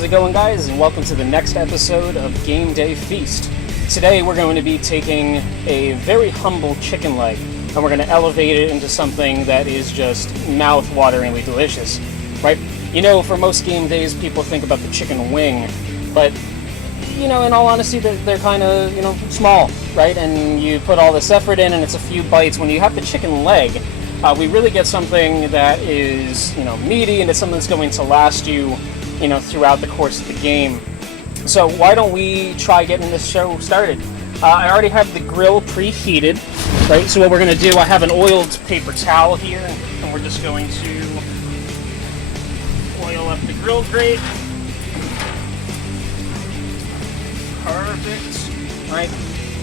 how's it going, guys? And welcome to the next episode of Game Day Feast. Today we're going to be taking a very humble chicken leg and we're going to elevate it into something that is just mouth-wateringly delicious, right? You know, for most game days, people think about the chicken wing, but, you know, in all honesty, they're kind of, you know, small, right? And you put all this effort in and it's a few bites. When you have the chicken leg, we really get something that is, you know, meaty, and it's something that's going to last you, you know, throughout the course of the game. So why don't we try getting this show started? I already have the grill preheated, right? So what we're going to do, I have an oiled paper towel here, and we're just going to oil up the grill grate. Perfect, right?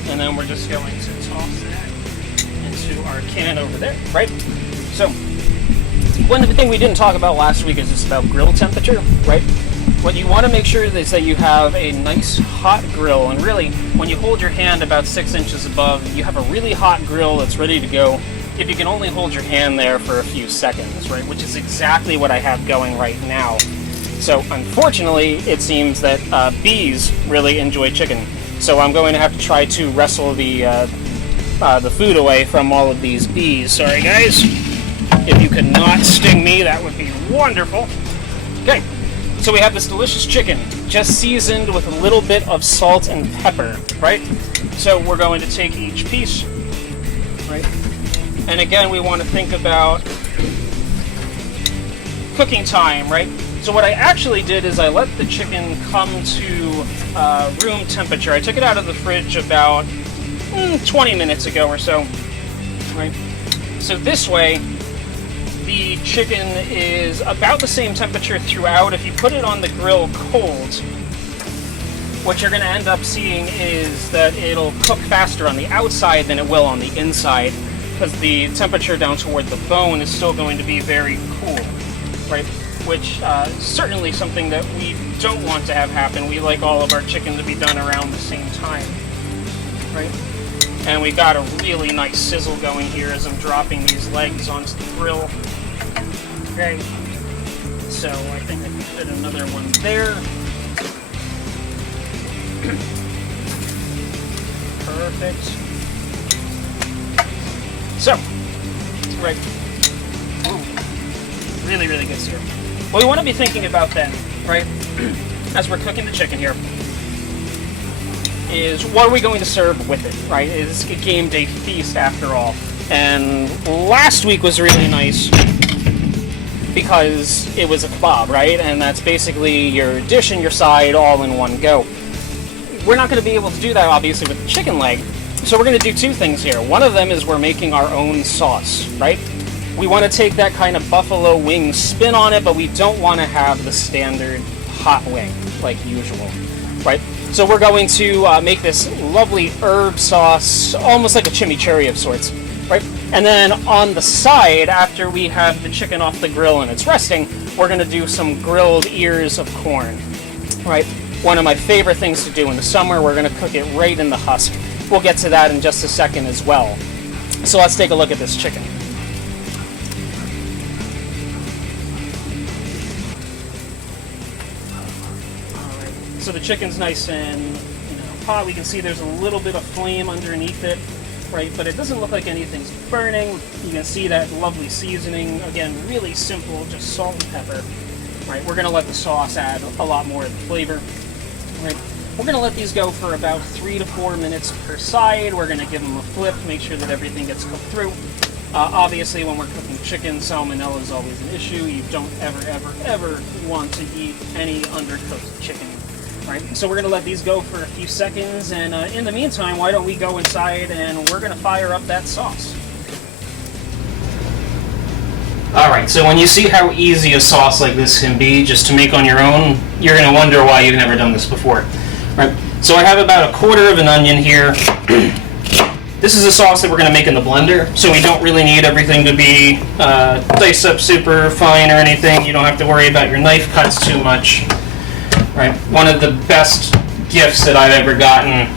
And then we're just going to toss that into our can over there, right? So one thing we didn't talk about last week is just about grill temperature, right? What you want to make sure is that you have a nice hot grill, and really, when you hold your hand about 6 inches above, you have a really hot grill that's ready to go if you can only hold your hand there for a few seconds, right? Which is exactly what I have going right now. So unfortunately, it seems that bees really enjoy chicken. So I'm going to have to try to wrestle the food away from all of these bees. Sorry, guys. If you could not sting me, that would be wonderful. Okay. So we have this delicious chicken, just seasoned with a little bit of salt and pepper, right? So we're going to take each piece, right? And again, we want to think about cooking time, right? So what I actually did is I let the chicken come to room temperature. I took it out of the fridge about 20 minutes ago or so, right? So this way, the chicken is about the same temperature throughout. If you put it on the grill cold, what you're going to end up seeing is that it'll cook faster on the outside than it will on the inside, because the temperature down toward the bone is still going to be very cool, right? Which is certainly something that we don't want to have happen. We like all of our chicken to be done around the same time, right? And we got a really nice sizzle going here as I'm dropping these legs onto the grill. Okay, so I think I can fit another one there. Perfect. So, right. Ooh, really, really good syrup. What we want to be thinking about then, right, as we're cooking the chicken here, is what are we going to serve with it, right? It's a game day feast after all. And last week was really nice because it was a kebab, right? And that's basically your dish and your side all in one go. We're not going to be able to do that, obviously, with the chicken leg. So we're going to do two things here. One of them is we're making our own sauce, right? We want to take that kind of buffalo wing spin on it, but we don't want to have the standard hot wing like usual, right? So we're going to make this lovely herb sauce, almost like a chimichurri of sorts, right? And then on the side, after we have the chicken off the grill and it's resting, we're going to do some grilled ears of corn, right? One of my favorite things to do in the summer. We're going to cook it right in the husk. We'll get to that in just a second as well. So let's take a look at this chicken. So the chicken's nice and hot. We can see there's a little bit of flame underneath it, right? But it doesn't look like anything's burning. You can see that lovely seasoning. Again, really simple, just salt and pepper, right? We're gonna let the sauce add a lot more of the flavor, right? We're gonna let these go for about 3 to 4 minutes per side. We're gonna give them a flip, make sure that everything gets cooked through. Obviously, when we're cooking chicken, salmonella is always an issue. You don't ever want to eat any undercooked chicken. Right, so we're going to let these go for a few seconds, and in the meantime, why don't we go inside and we're going to fire up that sauce. Alright, so when you see how easy a sauce like this can be just to make on your own, you're going to wonder why you've never done this before. Right, so I have about 1/4 of an onion here. This is a sauce that we're going to make in the blender, so we don't really need everything to be diced up super fine or anything. You don't have to worry about your knife cuts too much. Right, one of the best gifts that I've ever gotten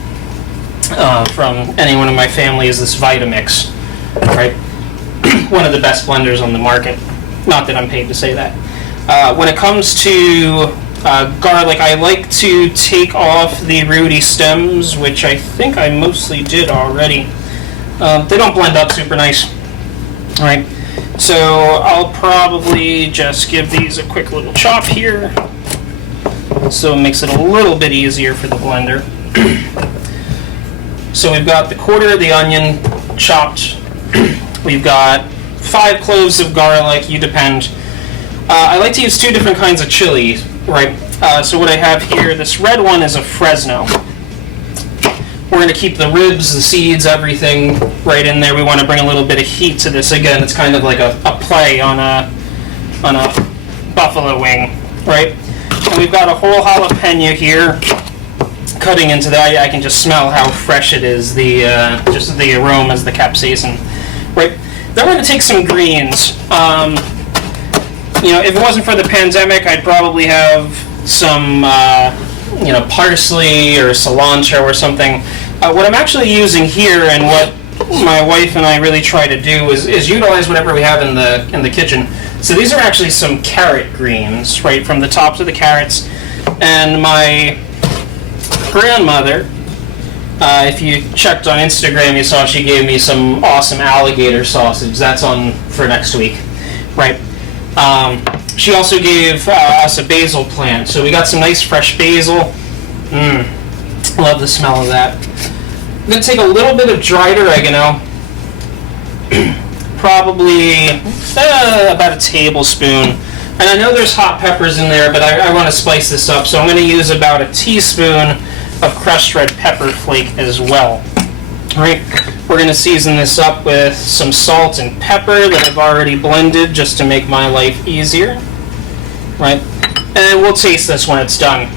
from anyone in my family is this Vitamix, right? One of the best blenders on the market. Not that I'm paid to say that. When it comes to Garlic, I like to take off the rooty stems, which I think I mostly did already. They don't blend up super nice. All right, so I'll probably just give these a quick little chop here, so it makes it a little bit easier for the blender. So we've got the quarter of the onion chopped. We've got 5 cloves of garlic, you depend. I like to use 2 different kinds of chili, right? So what I have here, this red one is a Fresno. We're going to keep the ribs, the seeds, everything right in there. We want to bring a little bit of heat to this. Again, it's kind of like a play on a buffalo wing, right? And we've got a whole jalapeno here. Cutting into that, I can just smell how fresh it is. Just the aromas, the capsaicin, right? Then we're going to take some greens. If it wasn't for the pandemic, I'd probably have some, parsley or cilantro or something. What I'm actually using here, and what my wife and I really try to do, is utilize whatever we have in the kitchen. So these are actually some carrot greens, right, from the tops of the carrots. And my grandmother, if you checked on Instagram, you saw she gave me some awesome alligator sausage. That's on for next week, right? She also gave us a basil plant, so we got some nice fresh basil. Love the smell of that. I'm going to take a little bit of dried oregano, probably about a tablespoon. And I know there's hot peppers in there, but I want to spice this up, so I'm going to use about a teaspoon of crushed red pepper flake as well. All right, we're going to season this up with some salt and pepper that I've already blended just to make my life easier. Right, and we'll taste this when it's done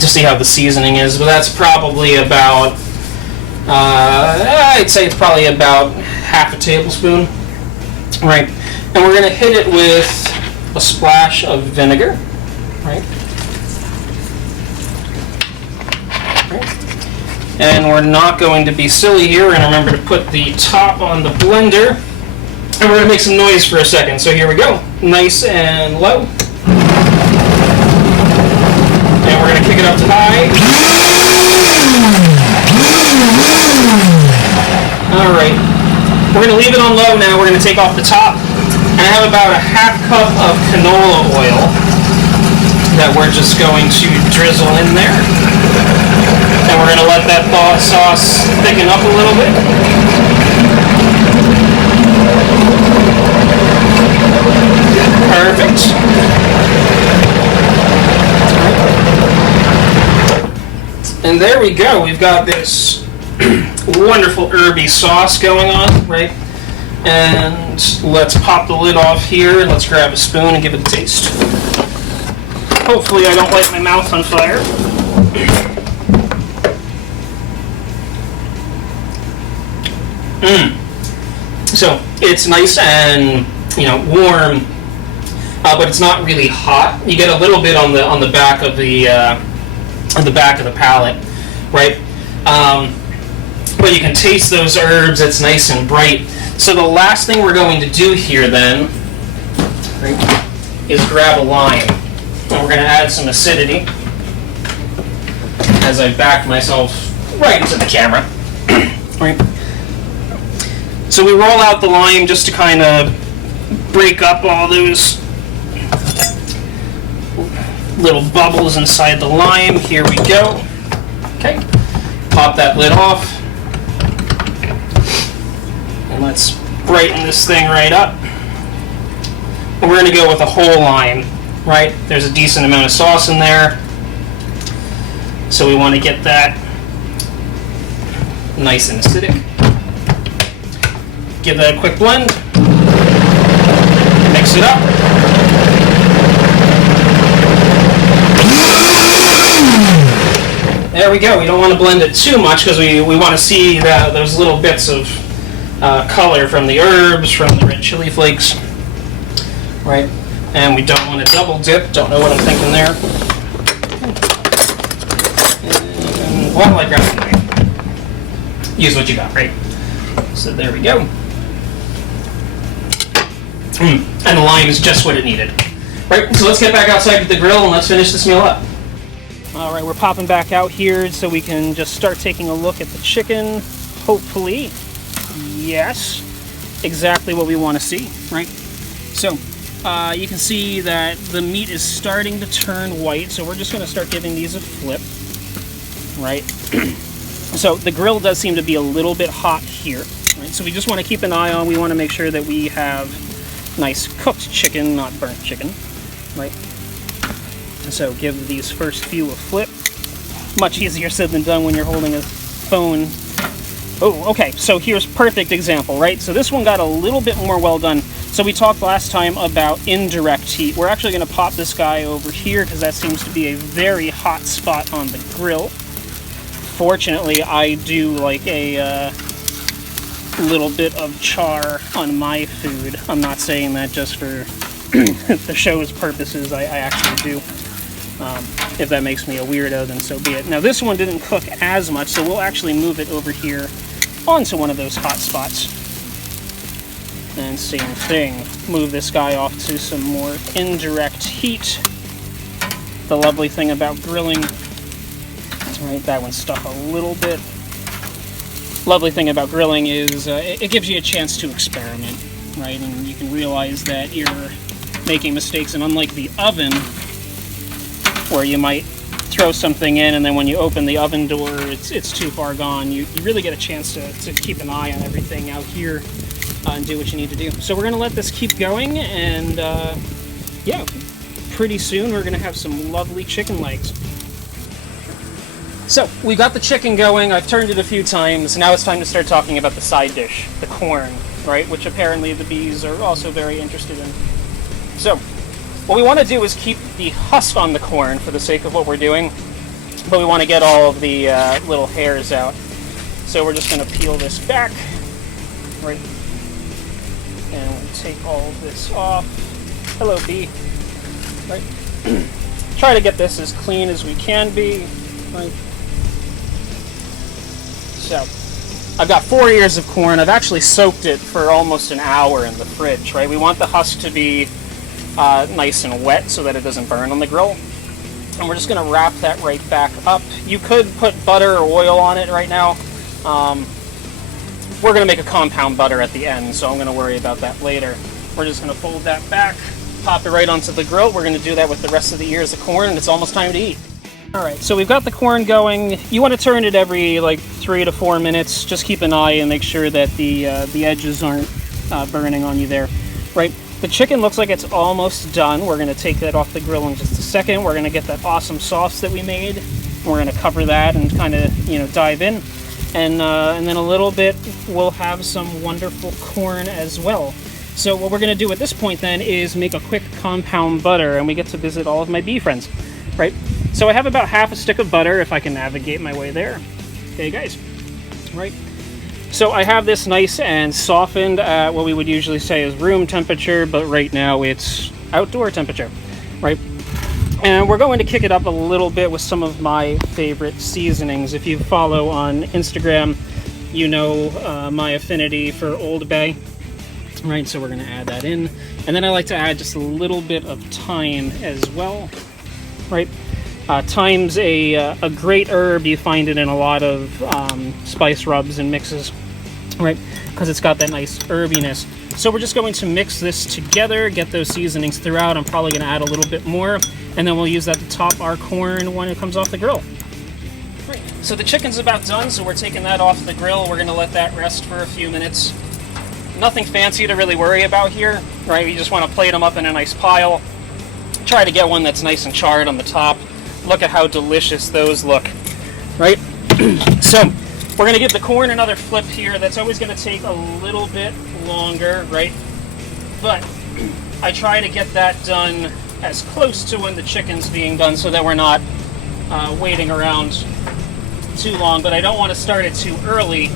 to see how the seasoning is, but that's probably about, I'd say it's probably about half a tablespoon. Right, and we're going to hit it with a splash of vinegar. Right. And we're not going to be silly here. We're going to remember to put the top on the blender. And we're going to make some noise for a second. So here we go. Nice and low. And we're going to kick it up to high. Alright. We're going to leave it on low now. We're going to take off the top. And I have about a half cup of canola oil that we're just going to drizzle in there. And we're going to let that sauce thicken up a little bit. Perfect. And there we go. We've got this wonderful herby sauce going on, right? And let's pop the lid off here. And let's grab a spoon and give it a taste. Hopefully I don't light my mouth on fire. So it's nice and warm, but it's not really hot. You get a little bit on the back of the palate, right? But you can taste those herbs. It's nice and bright. So the last thing we're going to do here then, right, is grab a lime, and we're going to add some acidity as I back myself right into the camera, right? So we roll out the lime just to kind of break up all those little bubbles inside the lime. Here we go. Okay, pop that lid off. And let's brighten this thing right up. And we're going to go with a whole lime, right? There's a decent amount of sauce in there. So we want to get that nice and acidic. Give that a quick blend. Mix it up. There we go. We don't want to blend it too much because we want to see those little bits of color from the herbs, from the red chili flakes. Right? And we don't want to double dip. Don't know what I'm thinking there. And while I grab the knife, use what you got, right? So there we go. And the lime is just what it needed. Right, so let's get back outside with the grill and let's finish this meal up. All right, we're popping back out here so we can just start taking a look at the chicken. Hopefully, yes, exactly what we want to see, right? So, you can see that the meat is starting to turn white, so we're just going to start giving these a flip, right? So the grill does seem to be a little bit hot here, right? So we just want to keep an eye on, we want to make sure that we have nice cooked chicken, not burnt chicken, right? So give these first few a flip. Much easier said than done when you're holding a phone. Oh, okay, so here's perfect example, right? So this one got a little bit more well done. So we talked last time about indirect heat. We're actually going to pop this guy over here because that seems to be a very hot spot on the grill. Fortunately, I do like a little bit of char on my food. I'm not saying that just for the show's purposes. I actually do. If that makes me a weirdo, then so be it. Now this one didn't cook as much, so we'll actually move it over here onto one of those hot spots. And same thing, move this guy off to some more indirect heat. The lovely thing about grilling, right, that one's stuck a little bit. Lovely thing about grilling is it gives you a chance to experiment, right? And you can realize that you're making mistakes, and unlike the oven, where you might throw something in and then when you open the oven door it's too far gone, you really get a chance to keep an eye on everything out here and do what you need to do. So we're going to let this keep going, and yeah, pretty soon we're going to have some lovely chicken legs. So we got the chicken going, I've turned it a few times, now it's time to start talking about the side dish, the corn, right, which apparently the bees are also very interested in. So what we want to do is keep the husk on the corn for the sake of what we're doing, but we want to get all of the little hairs out. So we're just going to peel this back, right, and we'll take all of this off. Hello, bee. Right. Try to get this as clean as we can be, right. So I've got 4 ears of corn. I've actually soaked it for almost an hour in the fridge, right. We want the husk to be nice and wet so that it doesn't burn on the grill. And we're just going to wrap that right back up. You could put butter or oil on it right now. We're going to make a compound butter at the end, so I'm going to worry about that later. We're just going to fold that back, pop it right onto the grill. We're going to do that with the rest of the ears of corn, and it's almost time to eat. Alright, so we've got the corn going. You want to turn it every like 3 to 4 minutes. Just keep an eye and make sure that the edges aren't burning on you there. Right? The chicken looks like it's almost done. We're going to take that off the grill in just a second. We're going to get that awesome sauce that we made. We're going to cover that and kind of, dive in. And then a little bit, we'll have some wonderful corn as well. So what we're going to do at this point then is make a quick compound butter, and we get to visit all of my bee friends, right? So I have about half a stick of butter, if I can navigate my way there. Okay, guys, right? So I have this nice and softened at what we would usually say is room temperature, but right now it's outdoor temperature, right? And we're going to kick it up a little bit with some of my favorite seasonings. If you follow on Instagram, you know my affinity for Old Bay, right? So we're going to add that in. And then I like to add just a little bit of thyme as well, right? Thyme's a great herb. You find it in a lot of spice rubs and mixes, right? Because it's got that nice herbiness. So we're just going to mix this together, get those seasonings throughout. I'm probably going to add a little bit more, and then we'll use that to top our corn when it comes off the grill. Right. So the chicken's about done, so we're taking that off the grill. We're going to let that rest for a few minutes. Nothing fancy to really worry about here, right? You just want to plate them up in a nice pile. Try to get one that's nice and charred on the top. Look at how delicious those look, right? So we're going to give the corn another flip here. That's always going to take a little bit longer, right? But I try to get that done as close to when the chicken's being done so that we're not waiting around too long. But I don't want to start it too early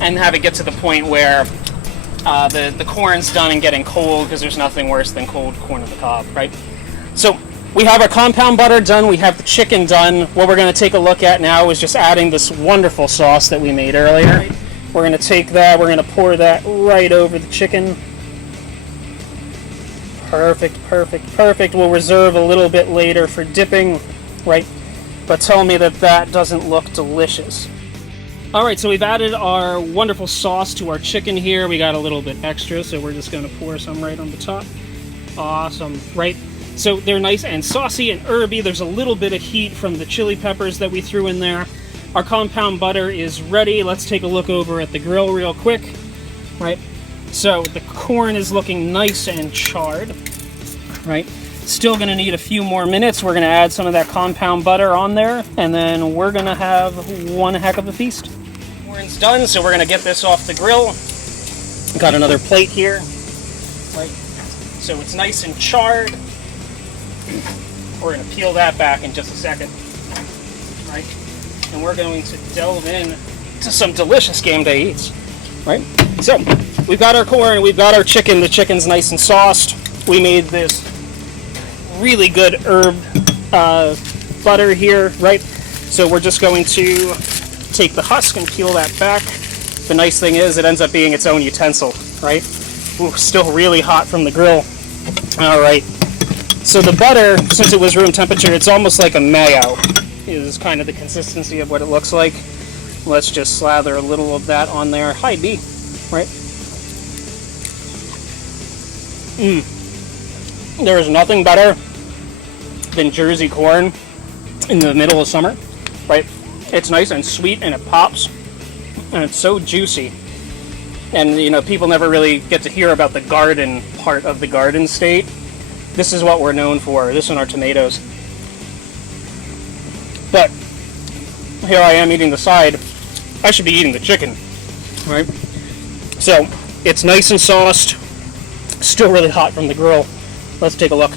and have it get to the point where the corn's done and getting cold, because there's nothing worse than cold corn on the cob, right? So we have our compound butter done, we have the chicken done. What we're going to take a look at now is just adding this wonderful sauce that we made earlier. We're going to take that, we're going to pour that right over the chicken. Perfect, perfect, perfect. We'll reserve a little bit later for dipping, right? But tell me that that doesn't look delicious. Alright, so we've added our wonderful sauce to our chicken here. We got a little bit extra, so we're just going to pour some right on the top. Awesome, right? So they're nice and saucy and herby. There's a little bit of heat from the chili peppers that we threw in there. Our compound butter is ready. Let's take a look over at the grill real quick, right? So the corn is looking nice and charred, right? Still going to need a few more minutes. We're going to add some of that compound butter on there, and then we're going to have one heck of a feast. Corn's done, so we're going to get this off the grill. Got another plate here, right? So it's nice and charred. We're going to peel that back in just a second, right? And we're going to delve in to some delicious game day eats, right? So we've got our corn, we've got our chicken. The chicken's nice and sauced. We made this really good herb butter here, right? So we're just going to take the husk and peel that back. The nice thing is it ends up being its own utensil, right? Ooh, still really hot from the grill. All right. So the butter, since it was room temperature, it's almost like a mayo, is kind of the consistency of what it looks like. Let's just slather a little of that on there. Hi, B, right? There is nothing better than Jersey corn in the middle of summer, right? It's nice and sweet and it pops, and it's so juicy. And, you know, people never really get to hear about the garden part of the Garden State. This is what we're known for, this and our tomatoes. But here I am eating the side. I should be eating the chicken, right? So it's nice and sauced, still really hot from the grill. Let's take a look.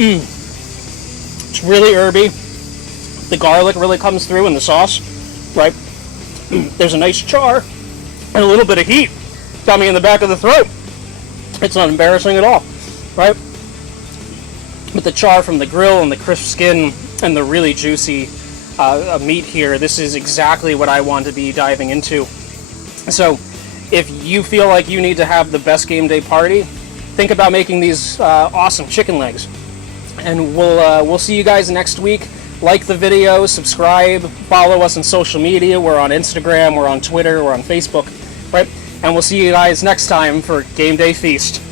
It's really herby. The garlic really comes through in the sauce, right? There's a nice char and a little bit of heat coming in the back of the throat. It's not embarrassing at all, right? With the char from the grill and the crisp skin and the really juicy meat here, this is exactly what I want to be diving into. So if you feel like you need to have the best game day party, think about making these awesome chicken legs. And we'll see you guys next week. Like the video, subscribe, follow us on social media. We're on Instagram, we're on Twitter, we're on Facebook, right? And we'll see you guys next time for Game Day Feast.